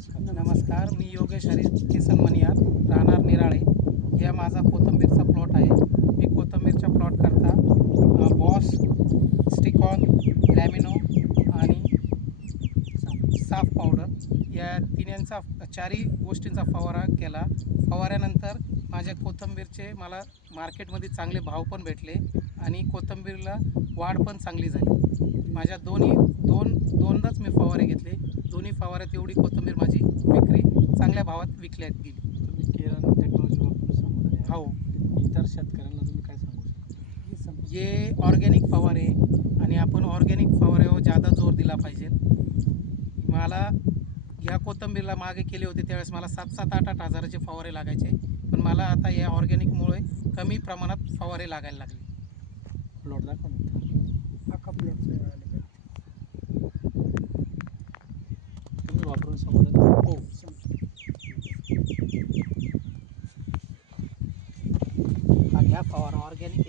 नमस्कार. नमस्कार. मी योगेश हरी किसन मनियार राहणार निराळे. या माझा कोथंबीरचा प्लॉट आहे. मी कोथंबीरच्या प्लॉट करता बॉस स्टिकॉन लॅमिनो आणि साफ पावडर. या तिन्यांचा चारही गोष्टींचा फवारा केला. फवाऱ्यानंतर माझ्या कोथंबीरचे मला मार्केटमध्ये चांगले भाव पण भेटले आणि कोथंबीरला वाढ पण चांगली झाली. माझ्या दोन्ही दोन दोनदाच मी फवारे घेतले फवाऱ्यात एवढी कोथंबीर माझी विक्री चांगल्या भावात विकल्यात गेली. तुम्ही केरन टेक्नॉलॉजी वापरून समाधानी आहे. हो. इतर शेतकऱ्यांना तुम्ही काय सांगू शकता? ये ऑर्गॅनिक फवारे आणि आपण ऑर्गॅनिक फवाऱ्यावर जादा जोर दिला पाहिजे. मला या कोथंबीरला मागे केले होते त्यावेळेस मला सात सात आठ आठ हजाराचे फवारे लागायचे. पण मला आता या ऑर्गॅनिकमुळे कमी प्रमाणात फवारे लागायला लागले. प्लॉट दाखवा ना तुम्ही वापरून समाधानी आहे? हो हा घ्या फवारा ऑर्गॅनिक